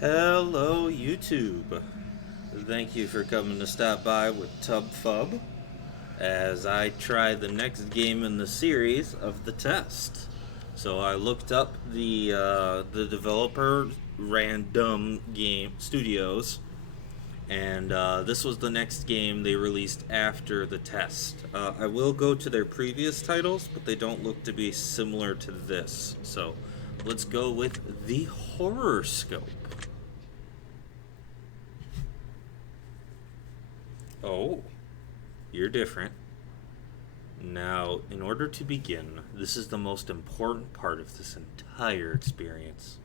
Hello, YouTube. Thank you for coming to stop by with TubFub as I try the next game in the series of the test. So I looked up the developer Random Game Studios, and this was the next game they released after the test. I will go to their previous titles, but they don't look to be similar to this. So let's go with the Horrorscope. Oh, you're different. Now, in order to begin, this is the most important part of this entire experience.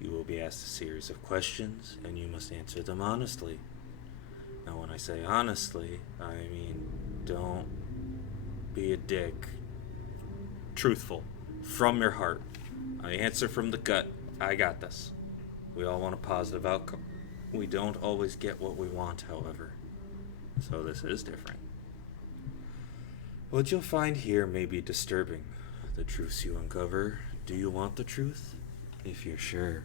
You will be asked a series of questions, and you must answer them honestly. Now, when I say honestly, I mean don't be a dick. Truthful, from your heart. I answer from the gut. I got this. We all want a positive outcome. We don't always get what we want, however. So this is different. What you'll find here may be disturbing. The truths you uncover. Do you want the truth? If you're sure,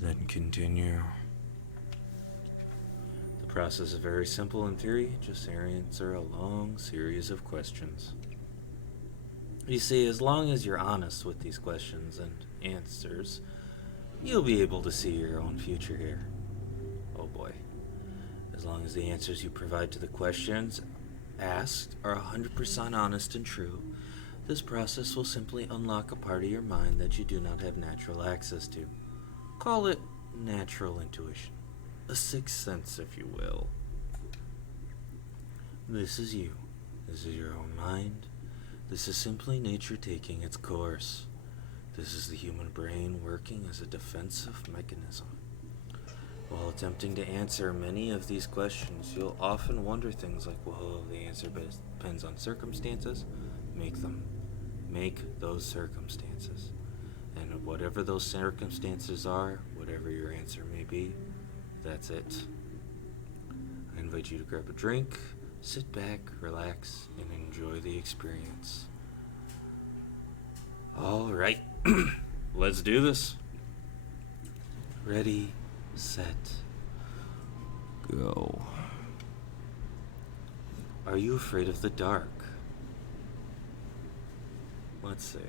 then continue. The process is very simple in theory. Just answer a long series of questions. You see, as long as you're honest with these questions and answers, you'll be able to see your own future here. Oh boy. As long as the answers you provide to the questions asked are 100% honest and true, this process will simply unlock a part of your mind that you do not have natural access to. Call it natural intuition. A sixth sense, if you will. This is you. This is your own mind. This is simply nature taking its course. This is the human brain working as a defensive mechanism. While attempting to answer many of these questions, you'll often wonder things like, well, the answer depends on circumstances. Make them. Make those circumstances. And whatever those circumstances are, whatever your answer may be, that's it. I invite you to grab a drink, sit back, relax, and enjoy the experience. Alright, let's do this. Ready, set, go. Are you afraid of the dark? Let's see.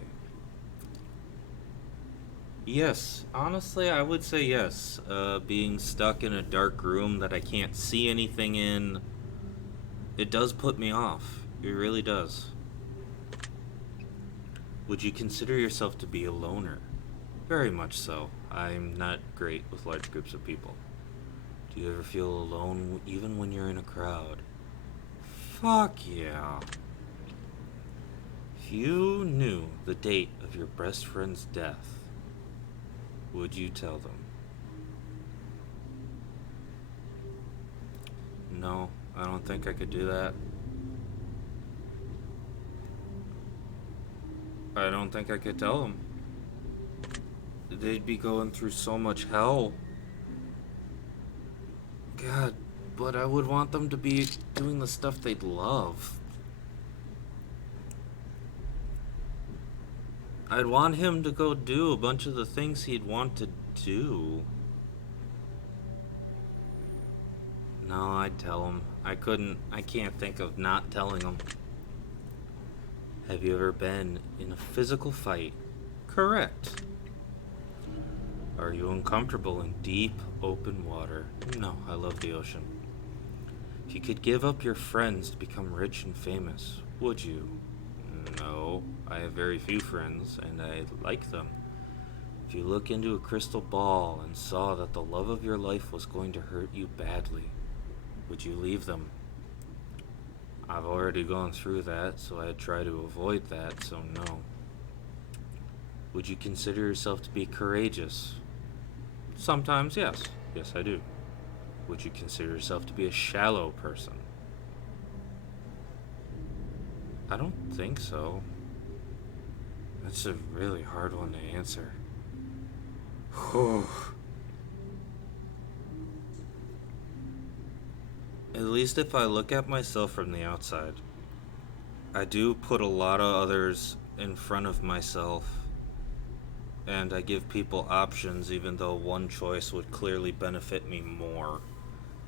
Yes, honestly, I would say yes. Being stuck in a dark room that I can't see anything in, it does put me off. It really does. Would you consider yourself to be a loner? Very much so. I'm not great with large groups of people. Do you ever feel alone even when you're in a crowd? Fuck yeah. If you knew the date of your best friend's death, would you tell them? No, I don't think I could do that. I don't think I could tell them. They'd be going through so much hell. God, but I would want them to be doing the stuff they'd love. I'd want him to go do a bunch of the things he'd want to do. No, I'd tell him. I can't think of not telling him. Have you ever been in a physical fight? Correct. Are you uncomfortable in deep, open water? No, I love the ocean. If you could give up your friends to become rich and famous, would you? No, I have very few friends, and I like them. If you look into a crystal ball and saw that the love of your life was going to hurt you badly, would you leave them? I've already gone through that, so I'd try to avoid that, so no. Would you consider yourself to be courageous? Sometimes, yes. Yes, I do. Would you consider yourself to be a shallow person? I don't think so. That's a really hard one to answer. At least if I look at myself from the outside, I do put a lot of others in front of myself. And I give people options even though one choice would clearly benefit me more.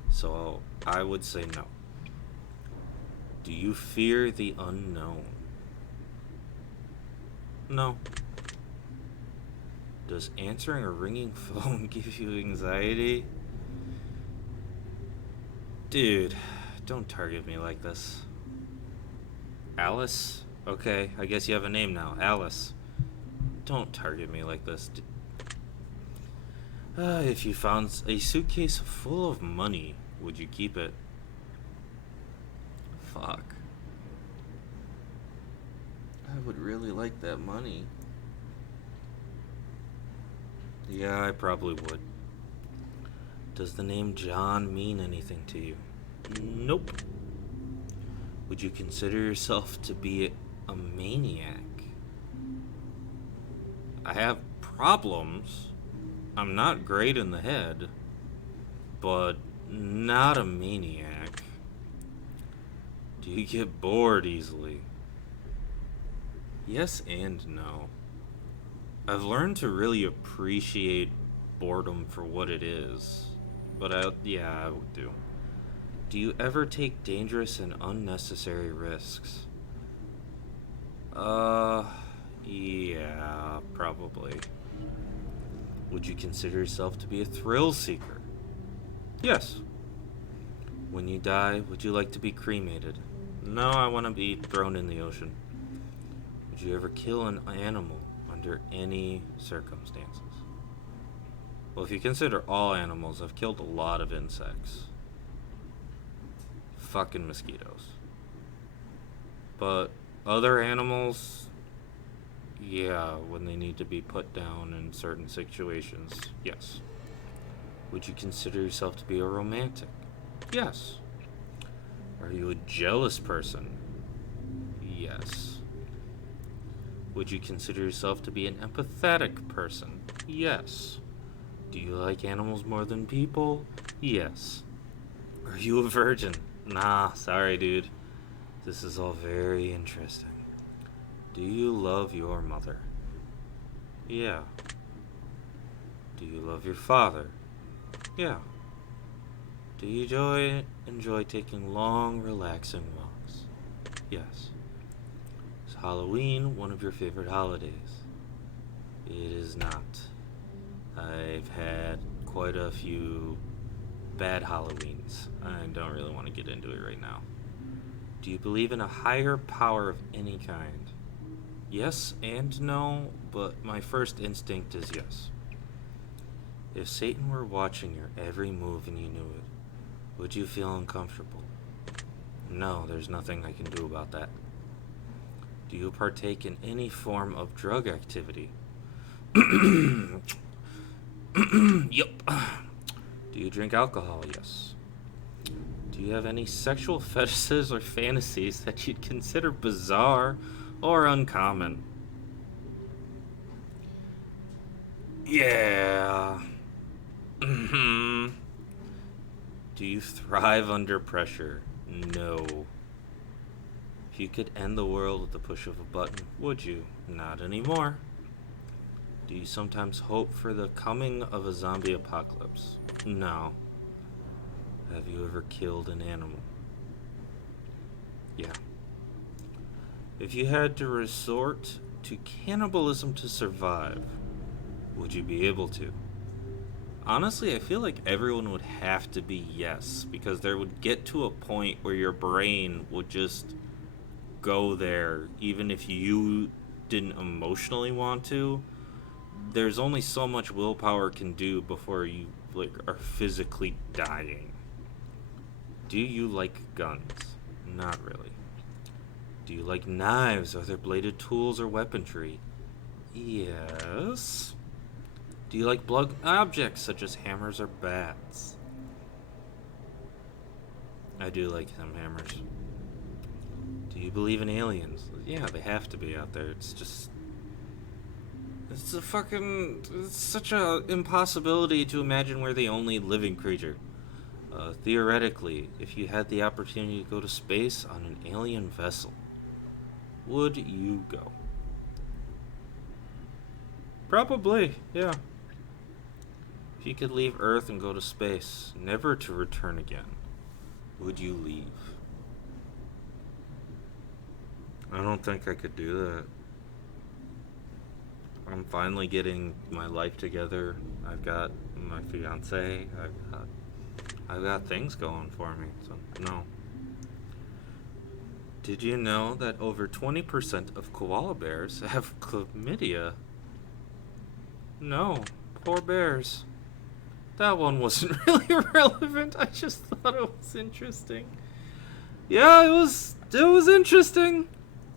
So I would say no. Do you fear the unknown? No. Does answering a ringing phone give you anxiety? Dude, don't target me like this. Alice? Okay, I guess you have a name now. Alice. Don't target me like this. If you found a suitcase full of money, would you keep it? Fuck. I would really like that money. Yeah, I probably would. Does the name John mean anything to you? Nope. Would you consider yourself to be a maniac? I have problems. I'm not great in the head, but not a maniac. Do you get bored easily? Yes and no. I've learned to really appreciate boredom for what it is. But I would do. Do you ever take dangerous and unnecessary risks? Yeah, probably. Would you consider yourself to be a thrill seeker? Yes. When you die, would you like to be cremated? No, I want to be thrown in the ocean. Would you ever kill an animal under any circumstances? Well, if you consider all animals, I've killed a lot of insects. Fucking mosquitoes. But other animals, yeah, when they need to be put down in certain situations, yes. Would you consider yourself to be a romantic? Yes. Are you a jealous person? Yes. Would you consider yourself to be an empathetic person? Yes. Do you like animals more than people? Yes. Are you a virgin? Nah, sorry, dude. This is all very interesting. Do you love your mother? Yeah. Do you love your father? Yeah. Do you enjoy taking long, relaxing walks? Yes. Is Halloween one of your favorite holidays? It is not. I've had quite a few bad Halloweens. I don't really want to get into it right now. Do you believe in a higher power of any kind? Yes and no, but my first instinct is yes. If Satan were watching your every move and you knew it, would you feel uncomfortable? No, there's nothing I can do about that. Do you partake in any form of drug activity? Yup. Do you drink alcohol? Yes. Do you have any sexual fetishes or fantasies that you'd consider bizarre or uncommon? Yeah. Do you thrive under pressure? No. If you could end the world with the push of a button, would you? Not anymore. Do you sometimes hope for the coming of a zombie apocalypse? No. Have you ever killed an animal? Yeah. If you had to resort to cannibalism to survive, would you be able to? Honestly, I feel like everyone would have to be yes, because there would get to a point where your brain would just go there, even if you didn't emotionally want to. There's only so much willpower can do before you are physically dying. Do you like guns? Not really. Do you like knives, other bladed tools, or weaponry? Yes. Do you like blunt objects such as hammers or bats? I do like some hammers. Do you believe in aliens? Yeah, they have to be out there. It's such a impossibility to imagine we're the only living creature. Theoretically, if you had the opportunity to go to space on an alien vessel, would you go? Probably, yeah. If you could leave Earth and go to space, never to return again, would you leave? I don't think I could do that. I'm finally getting my life together. I've got my fiance. I've got things going for me. So no. Did you know that over 20% of koala bears have chlamydia? No, poor bears. That one wasn't really relevant. I just thought it was interesting. Yeah, it was interesting.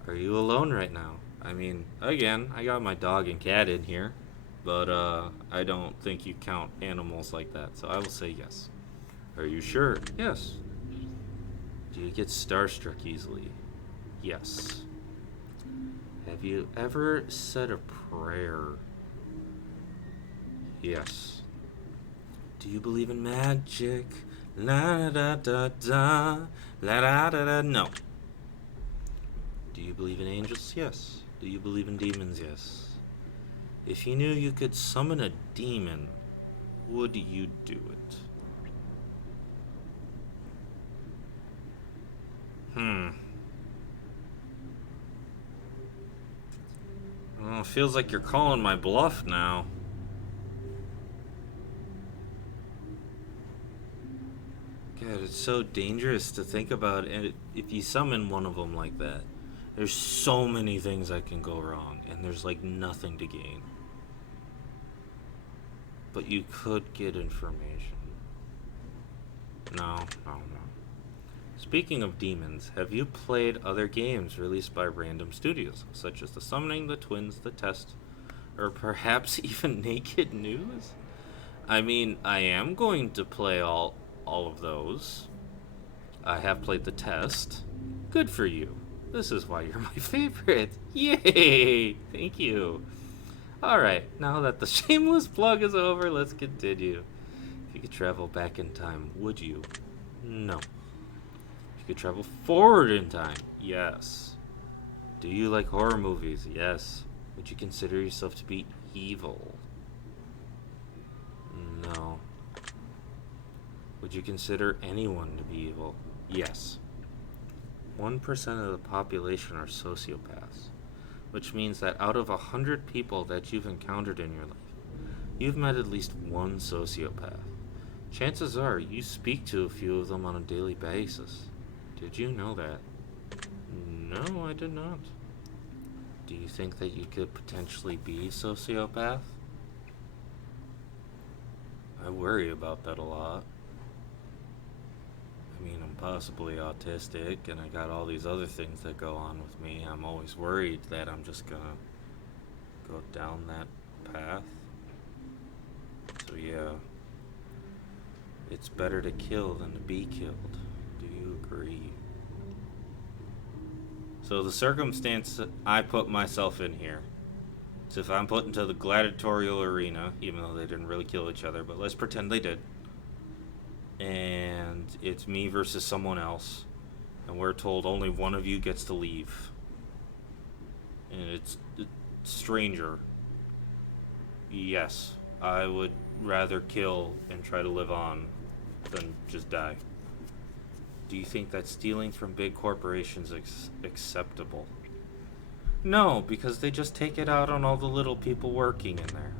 Are you alone right now? I mean, again, I got my dog and cat in here, but I don't think you count animals like that, so I will say yes. Are you sure? Yes. Do you get starstruck easily? Yes. Have you ever said a prayer? Yes. Do you believe in magic? La da da da, la da da da. No. Do you believe in angels? Yes. Do you believe in demons? Yes. If you knew you could summon a demon, would you do it? Well, it feels like you're calling my bluff now. God, it's so dangerous to think about. And if you summon one of them like that, there's so many things that can go wrong, and there's like nothing to gain. But you could get information. No. Speaking of demons, have you played other games released by random studios, such as The Summoning, The Twins, The Test, or perhaps even Naked News? I mean, I am going to play all of those. I have played The Test. Good for you. This is why you're my favorite. Yay! Thank you. Alright, now that the shameless plug is over, let's continue. If you could travel back in time, would you? No. If you could travel forward in time, yes. Do you like horror movies? Yes. Would you consider yourself to be evil? No. Would you consider anyone to be evil? Yes. 1% of the population are sociopaths, which means that out of 100 people that you've encountered in your life, you've met at least one sociopath. Chances are you speak to a few of them on a daily basis. Did you know that? No, I did not. Do you think that you could potentially be a sociopath? I worry about that a lot. I mean, I'm possibly autistic, and I got all these other things that go on with me. I'm always worried that I'm just gonna go down that path. So yeah, it's better to kill than to be killed. Do you agree? So the circumstance I put myself in here. So if I'm put into the gladiatorial arena, even though they didn't really kill each other, but let's pretend they did. And it's me versus someone else, and we're told only one of you gets to leave, and it's a stranger. Yes, I would rather kill and try to live on than just die. Do you think that stealing from big corporations is acceptable? No, because they just take it out on all the little people working in there.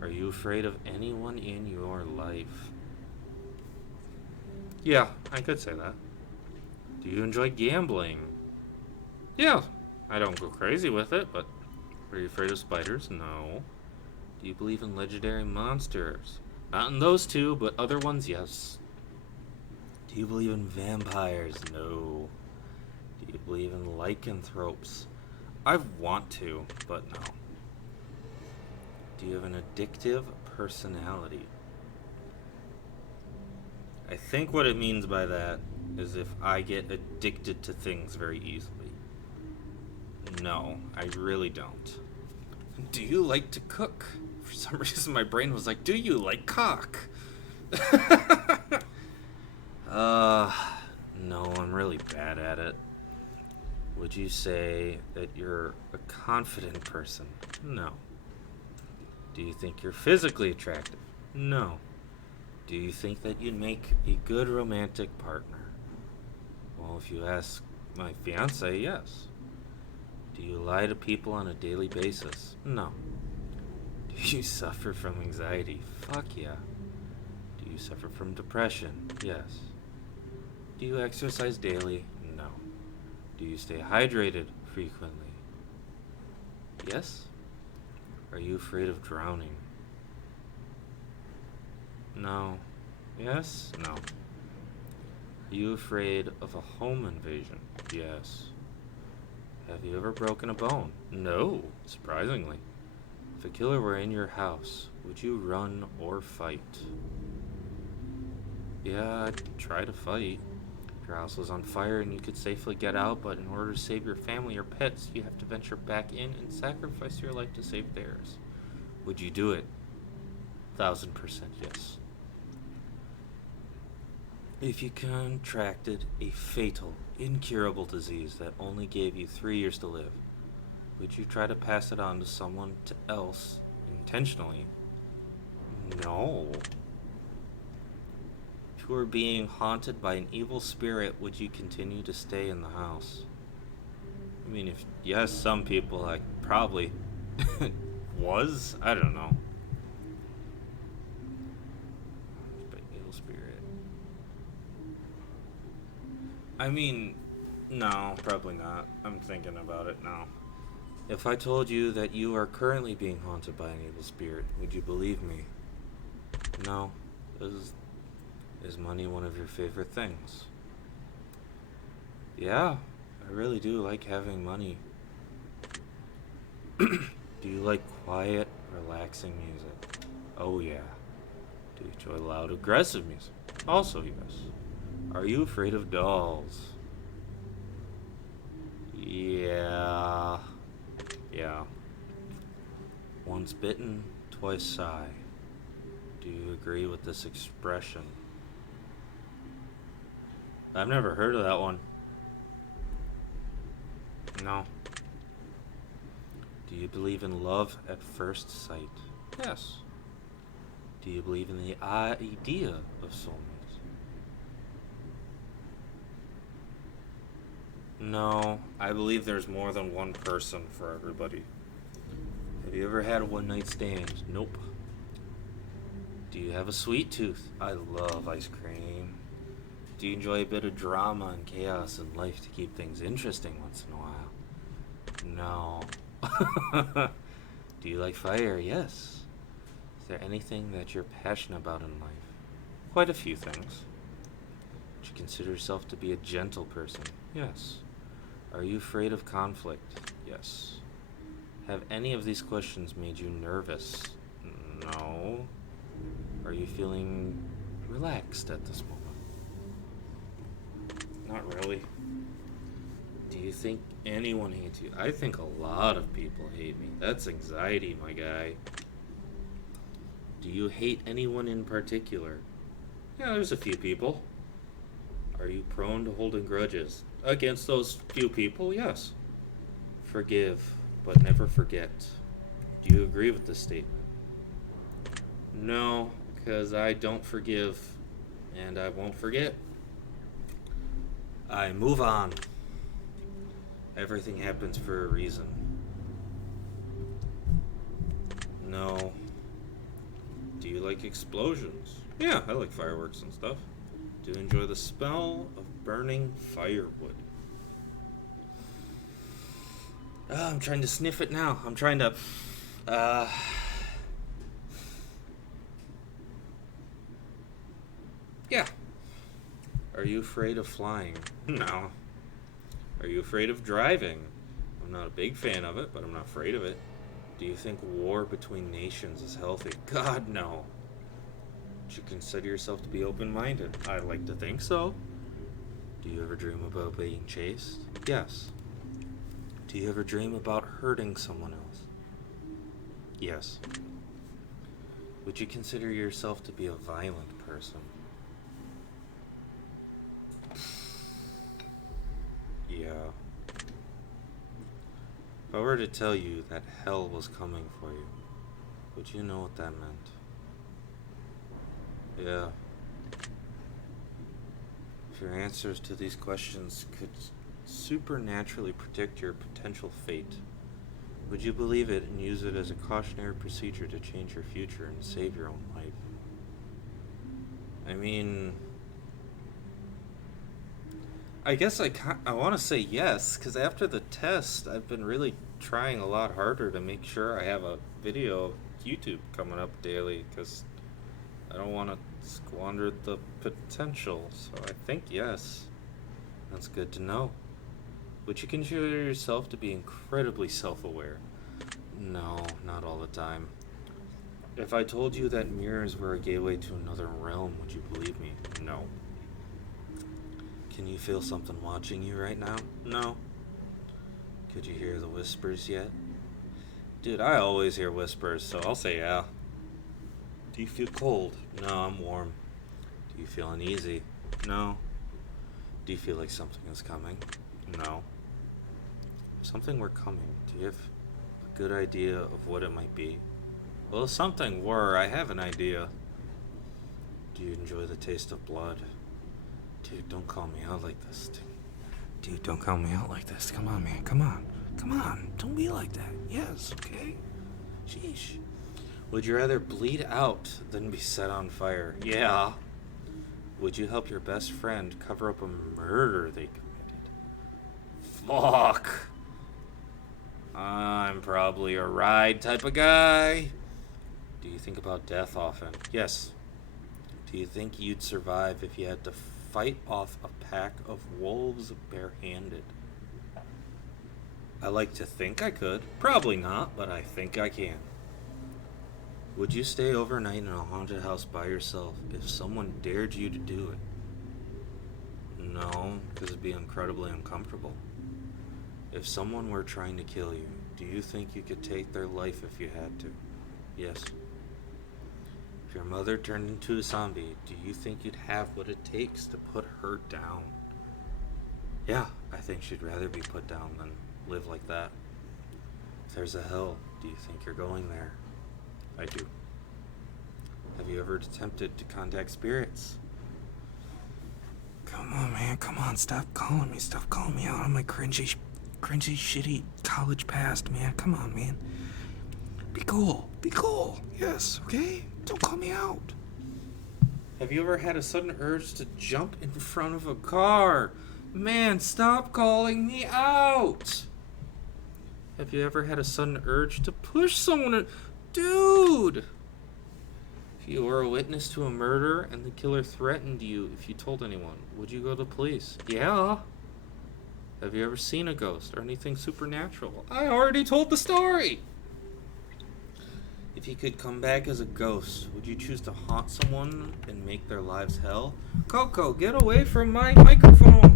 Are you afraid of anyone in your life? Yeah, I could say that. Do you enjoy gambling? Yeah, I don't go crazy with it, but are you afraid of spiders? No. Do you believe in legendary monsters? Not in those two, but other ones, yes. Do you believe in vampires? No. Do you believe in lycanthropes? I want to, but no. Do you have an addictive personality? I think what it means by that is if I get addicted to things very easily. No, I really don't. Do you like to cook? For some reason my brain was like, do you like cock? No, I'm really bad at it. Would you say that you're a confident person? No. Do you think you're physically attractive? No. Do you think that you'd make a good romantic partner? Well, if you ask my fiance, yes. Do you lie to people on a daily basis? No. Do you suffer from anxiety? Fuck yeah. Do you suffer from depression? Yes. Do you exercise daily? No. Do you stay hydrated frequently? Yes. Are you afraid of drowning? No. Yes? No. Are you afraid of a home invasion? Yes. Have you ever broken a bone? No, surprisingly. If a killer were in your house, would you run or fight? Yeah, I'd try to fight. If your house was on fire and you could safely get out, but in order to save your family or pets, you have to venture back in and sacrifice your life to save theirs. Would you do it? 1,000% yes. If you contracted a fatal, incurable disease that only gave you 3 years to live, would you try to pass it on to someone else intentionally? No. If you were being haunted by an evil spirit, would you continue to stay in the house? I mean, if yes, some people like probably was. I don't know. But evil spirit. I mean, no, probably not. I'm thinking about it now. If I told you that you are currently being haunted by an evil spirit, would you believe me? No. Is money one of your favorite things? Yeah, I really do like having money. Do you like quiet, relaxing music? Oh yeah. Do you enjoy loud, aggressive music? Also yes. Are you afraid of dolls? Yeah. Yeah. Once bitten, twice shy. Do you agree with this expression? I've never heard of that one. No. Do you believe in love at first sight? Yes. Do you believe in the idea of soulmates? No, I believe there's more than one person for everybody. Have you ever had a one night stand? Nope. Do you have a sweet tooth? I love ice cream. Do you enjoy a bit of drama and chaos in life to keep things interesting once in a while? No. Do you like fire? Yes. Is there anything that you're passionate about in life? Quite a few things. Would you consider yourself to be a gentle person? Yes. Are you afraid of conflict? Yes. Have any of these questions made you nervous? No. Are you feeling relaxed at this moment? Not really. Do you think anyone hates you? I think a lot of people hate me. That's anxiety, my guy. Do you hate anyone in particular? Yeah, there's a few people. Are you prone to holding grudges? Against those few people, yes. Forgive, but never forget. Do you agree with this statement? No, because I don't forgive, and I won't forget. I move on. Everything happens for a reason. No. Do you like explosions? Yeah, I like fireworks and stuff. Do you enjoy the smell of burning firewood? I'm trying to sniff it now. I'm trying to... Yeah. Are you afraid of flying? No. Are you afraid of driving? I'm not a big fan of it, but I'm not afraid of it. Do you think war between nations is healthy? God, no. Would you consider yourself to be open-minded? I like to think so. Do you ever dream about being chased? Yes. Do you ever dream about hurting someone else? Yes. Would you consider yourself to be a violent person? Yeah. I were to tell you that hell was coming for you, would you know what that meant? Yeah. If your answers to these questions could supernaturally predict your potential fate, would you believe it and use it as a cautionary procedure to change your future and save your own life? I mean, I guess I want to say yes, because after the test, I've been really trying a lot harder to make sure I have a video of YouTube coming up daily, because I don't want to squander the potential. So I think yes. That's good to know. Would you consider yourself to be incredibly self-aware? No, not all the time. If I told you that mirrors were a gateway to another realm, would you believe me? No. Can you feel something watching you right now? No. Could you hear the whispers yet? Dude, I always hear whispers, so I'll say yeah. Do you feel cold? No, I'm warm. Do you feel uneasy? No. Do you feel like something is coming? No. If something were coming, do you have a good idea of what it might be? Well, if something were, I have an idea. Do you enjoy the taste of blood? Dude, don't call me out like this. Dude, don't call me out like this. Come on, man. Come on. Come on. Don't be like that. Yes, okay? Sheesh. Would you rather bleed out than be set on fire? Yeah. Would you help your best friend cover up a murder they committed? Fuck. I'm probably a ride type of guy. Do you think about death often? Yes. Do you think you'd survive if you had to fight off a pack of wolves barehanded? I like to think I could. Probably not, but I think I can. Would you stay overnight in a haunted house by yourself if someone dared you to do it? No, because it'd be incredibly uncomfortable. If someone were trying to kill you, do you think you could take their life if you had to? Yes. If your mother turned into a zombie, do you think you'd have what it takes to put her down? Yeah, I think she'd rather be put down than live like that. If there's a hell, do you think you're going there? I do. Have you ever attempted to contact spirits? Come on, man. Come on. Stop calling me. Stop calling me out on my cringy, shitty college past, man. Come on, man. Be cool. Be cool. Yes, okay? Don't call me out. Have you ever had a sudden urge to jump in front of a car? Man, stop calling me out. Have you ever had a sudden urge to push someone? Dude! If you were a witness to a murder and the killer threatened you if you told anyone, would you go to the police? Yeah. Have you ever seen a ghost or anything supernatural? I already told the story! If you could come back as a ghost, would you choose to haunt someone and make their lives hell? Coco, get away from my microphone!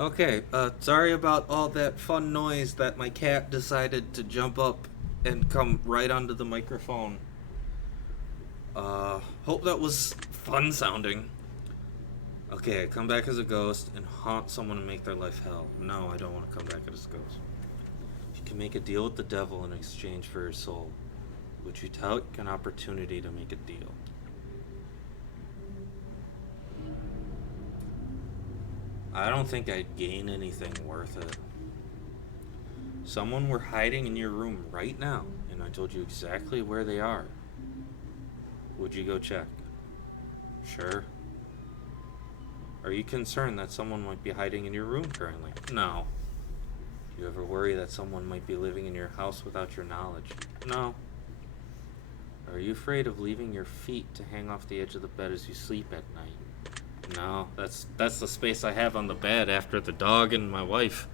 Okay, sorry about all that fun noise that my cat decided to jump up and come right onto the microphone. Hope that was fun sounding. Okay, come back as a ghost and haunt someone and make their life hell. No, I don't want to come back as a ghost. If you can make a deal with the devil in exchange for your soul, would you take an opportunity to make a deal? I don't think I'd gain anything worth it. Someone were hiding in your room right now, and I told you exactly where they are. Would you go check? Sure. Are you concerned that someone might be hiding in your room currently? No. Do you ever worry that someone might be living in your house without your knowledge? No. Are you afraid of leaving your feet to hang off the edge of the bed as you sleep at night? No, that's the space I have on the bed after the dog and my wife.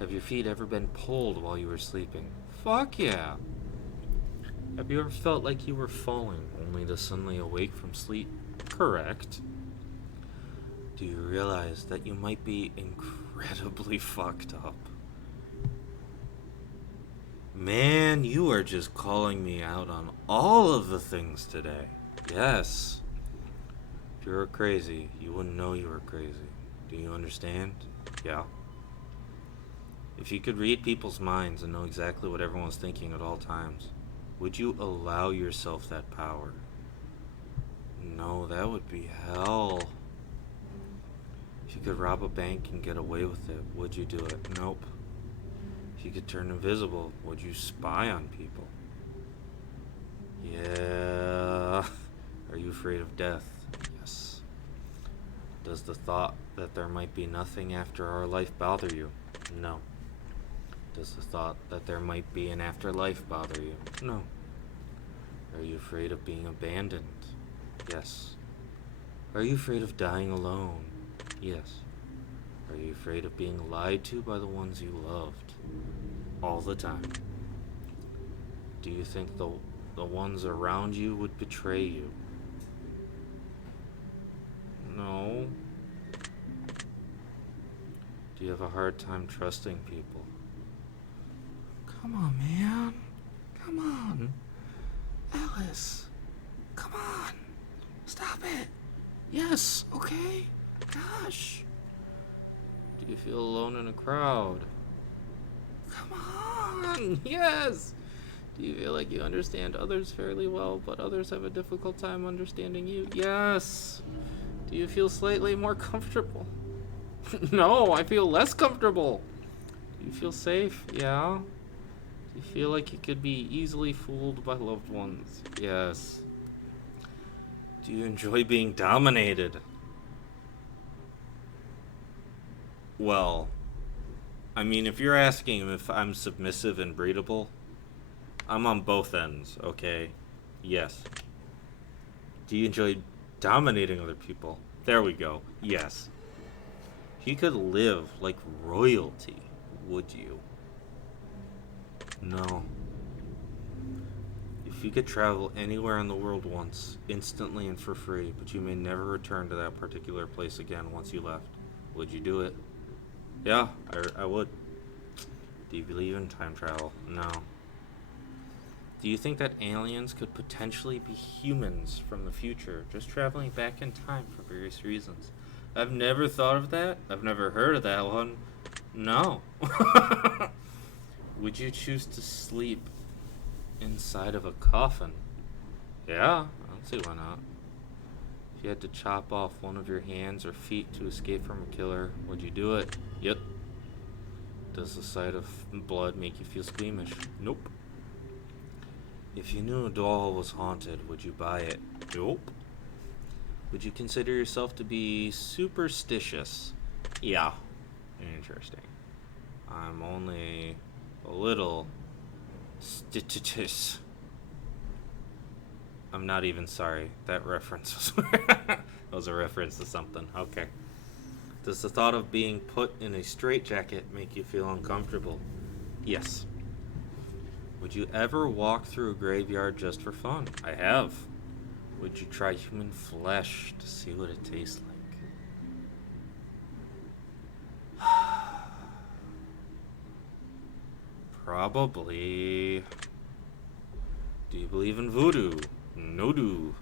Have your feet ever been pulled while you were sleeping? Fuck yeah. Have you ever felt like you were falling only to suddenly awake from sleep? Correct. Do you realize that you might be incredibly fucked up? Man, you are just calling me out on all of the things today. Yes. If you were crazy, you wouldn't know you were crazy. Do you understand? Yeah. If you could read people's minds and know exactly what everyone's thinking at all times, would you allow yourself that power? No, that would be hell. If you could rob a bank and get away with it, would you do it? Nope. If you could turn invisible, would you spy on people? Yeah. Are you afraid of death? Yes. Does the thought that there might be nothing after our life bother you? No. Does the thought that there might be an afterlife bother you? No. Are you afraid of being abandoned? Yes. Are you afraid of dying alone? Yes. Are you afraid of being lied to by the ones you loved? All the time. Do you think the ones around you would betray you? No. Do you have a hard time trusting people? Come on, man. Come on. Alice. Come on. Stop it. Yes, okay. Gosh. Do you feel alone in a crowd? Come on. Yes. Do you feel like you understand others fairly well, but others have a difficult time understanding you? Yes. Do you feel slightly more comfortable? No, I feel less comfortable. Do you feel safe? Yeah. Do you feel like you could be easily fooled by loved ones? Yes. Do you enjoy being dominated? Well, I mean, if you're asking if I'm submissive and breedable, I'm on both ends, okay? Yes. Do you enjoy dominating other people? There we go. Yes. If you could live like royalty, would you? No. If you could travel anywhere in the world once, instantly and for free, but you may never return to that particular place again once you left, would you do it? Yeah, I would. Do you believe in time travel? No. Do you think that aliens could potentially be humans from the future, just traveling back in time for various reasons? I've never thought of that. I've never heard of that one. No. Would you choose to sleep inside of a coffin? Yeah, I don't see why not. If you had to chop off one of your hands or feet to escape from a killer, would you do it? Yep. Does the sight of blood make you feel squeamish? Nope. If you knew a doll was haunted, would you buy it? Nope. Would you consider yourself to be superstitious? Yeah. Interesting. I'm only a little stititious. I'm not even sorry. That reference was a reference to something. Okay. Does the thought of being put in a straitjacket make you feel uncomfortable? Yes. Would you ever walk through a graveyard just for fun? I have. Would you try human flesh to see what it tastes like? Probably. Do you believe in voodoo? No do.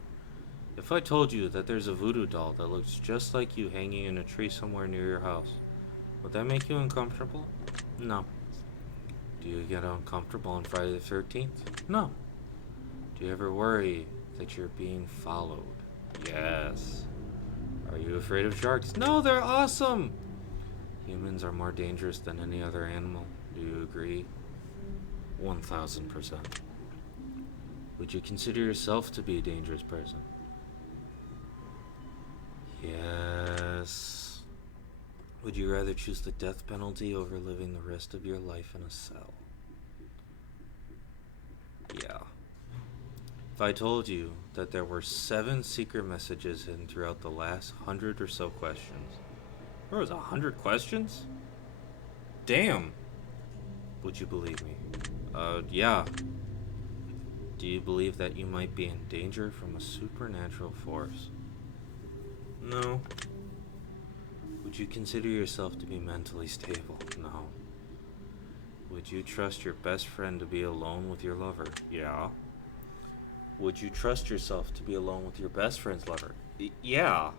If I told you that there's a voodoo doll that looks just like you hanging in a tree somewhere near your house, would that make you uncomfortable? No. Do you get uncomfortable on Friday the 13th? No. Do you ever worry that you're being followed? Yes. Are you afraid of sharks? No, they're awesome! Humans are more dangerous than any other animal. Do you agree? 1000%. Would you consider yourself to be a dangerous person? Yes. Would you rather choose the death penalty over living the rest of your life in a cell? Yeah. If I told you that there were 7 secret messages hidden throughout the last 100 or so questions. There was 100 questions? Damn. Would you believe me? Yeah. Do you believe that you might be in danger from a supernatural force? No. Would you consider yourself to be mentally stable? No. Would you trust your best friend to be alone with your lover? Yeah. Would you trust yourself to be alone with your best friend's lover? Yeah.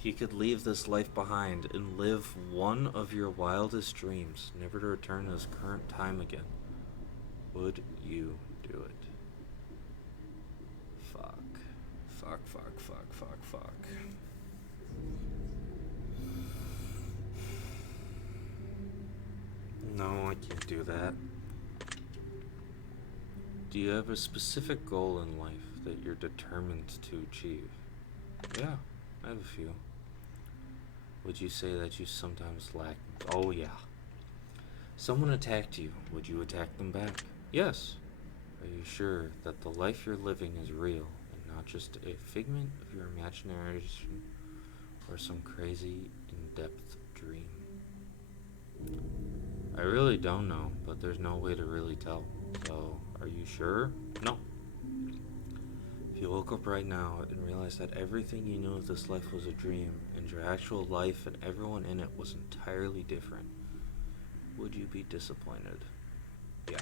If you could leave this life behind and live one of your wildest dreams, never to return to this current time again, would you do it? Fuck. Fuck, fuck, fuck, fuck, fuck. No, I can't do that. Do you have a specific goal in life that you're determined to achieve? Yeah, I have a few. Would you say that you sometimes lack? Oh, yeah. Someone attacked you. Would you attack them back? Yes. Are you sure that the life you're living is real and not just a figment of your imagination or some crazy, in-depth dream? I really don't know, but there's no way to really tell. So, are you sure? No. If you woke up right now and realized that everything you knew of this life was a dream, and your actual life and everyone in it was entirely different, would you be disappointed? Yeah.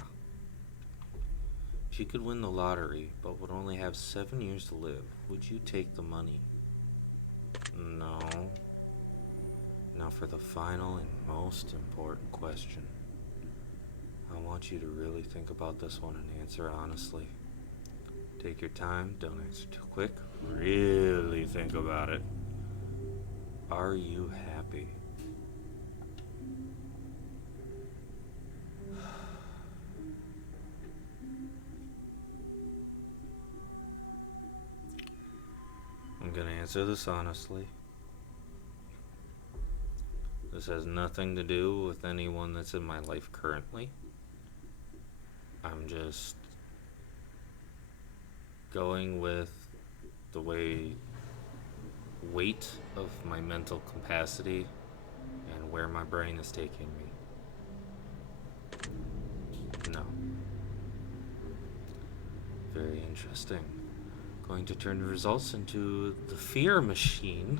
If you could win the lottery, but would only have 7 years to live, would you take the money? No. Now for the final and most important question. I want you to really think about this one and answer honestly. Take your time, don't answer too quick. Really think about it. Are you happy? I'm gonna answer this honestly. This has nothing to do with anyone that's in my life currently. I'm just going with the weight of my mental capacity and where my brain is taking me. No. Very interesting. Going to turn the results into the fear machine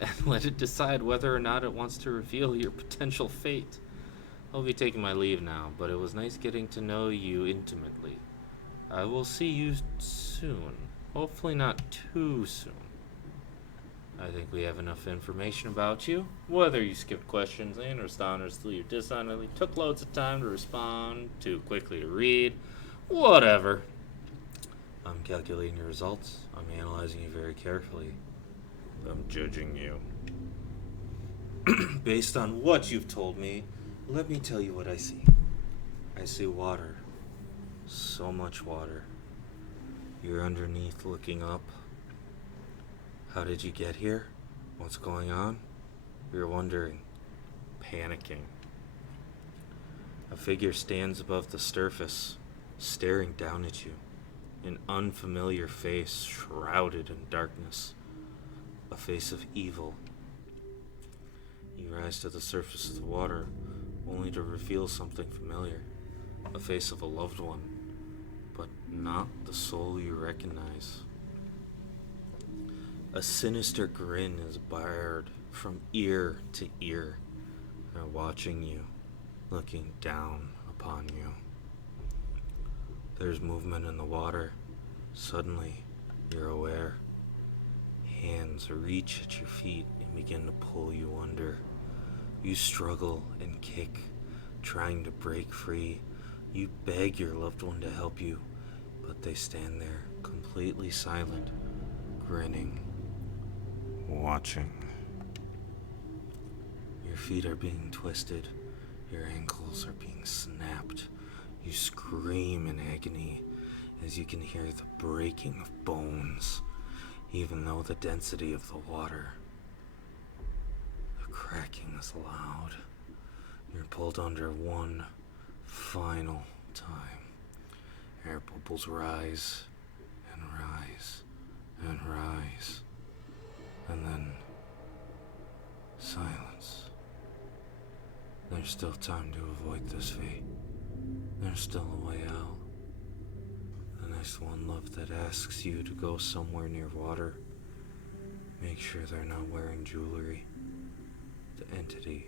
and let it decide whether or not it wants to reveal your potential fate. I'll be taking my leave now, but it was nice getting to know you intimately. I will see you soon. Hopefully not too soon. I think we have enough information about you. Whether you skipped questions and honestly or dishonestly, took loads of time to respond, too quickly to read, whatever. I'm calculating your results. I'm analyzing you very carefully. I'm judging you. Based on what you've told me, let me tell you what I see. I see water. So much water. You're underneath looking up. How did you get here? What's going on? You're wondering. Panicking. A figure stands above the surface, staring down at you. An unfamiliar face shrouded in darkness. A face of evil. You rise to the surface of the water, only to reveal something familiar. A face of a loved one, but not the soul you recognize. A sinister grin is bared from ear to ear. They're watching you, looking down upon you. There's movement in the water. Suddenly, you're aware. Hands reach at your feet and begin to pull you under. You struggle and kick, trying to break free. You beg your loved one to help you, but they stand there, completely silent, grinning, watching. Your feet are being twisted. Your ankles are being snapped. You scream in agony as you can hear the breaking of bones, even though the density of the water. The cracking is loud. You're pulled under one final time. Air bubbles rise and rise and rise, and then silence. There's still time to avoid this fate. There's still a way out. The next one, love, that asks you to go somewhere near water. Make sure they're not wearing jewelry. The entity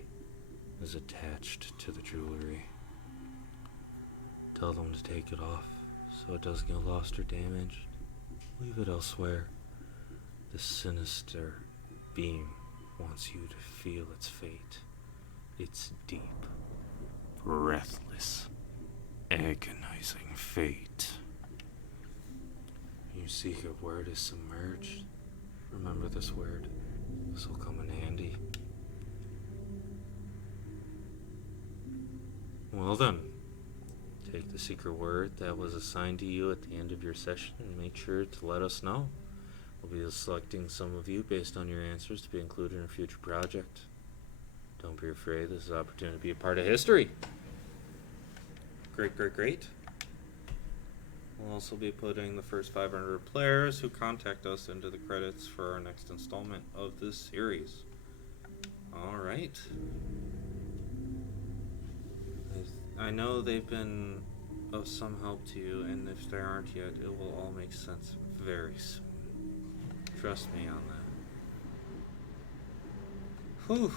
is attached to the jewelry. Tell them to take it off so it doesn't get lost or damaged. Leave it elsewhere. The sinister beam wants you to feel its fate. Its deep, breathless, agonizing fate. Your secret word is submerged. Remember this word. This will come in handy. Well then, take the secret word that was assigned to you at the end of your session and make sure to let us know. We'll be selecting some of you based on your answers to be included in a future project. Don't be afraid, this is an opportunity to be a part of history. Great. We'll also be putting the first 500 players who contact us into the credits for our next installment of this series. Alright. I know they've been of some help to you, and if they aren't yet, it will all make sense very soon. Trust me on that. Whew.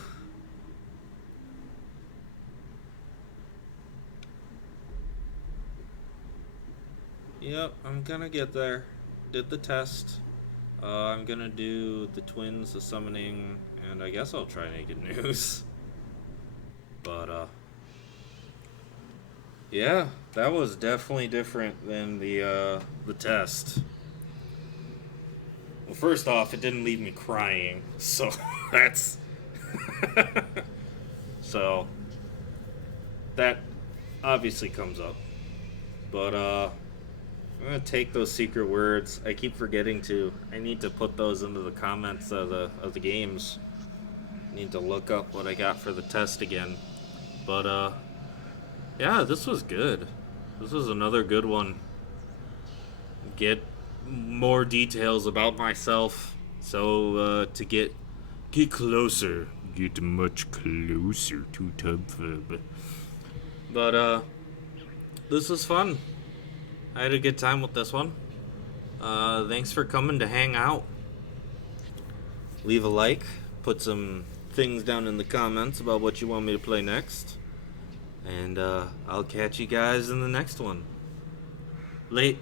Yep, I'm gonna get there. Did the test. I'm gonna do the twins, the summoning, and I guess I'll try Naked News. But, yeah, that was definitely different than the test. Well, first off, it didn't leave me crying, so that's... so, that obviously comes up. But, I'm gonna take those secret words. I keep forgetting to. I need to put those into the comments of the games. I need to look up what I got for the test again. But, yeah, this was good. This was another good one. Get more details about myself. So, to get closer. Get much closer to Tubfib. But, this was fun. I had a good time with this one. Thanks for coming to hang out. Leave a like. Put some things down in the comments about what you want me to play next. And I'll catch you guys in the next one. Late.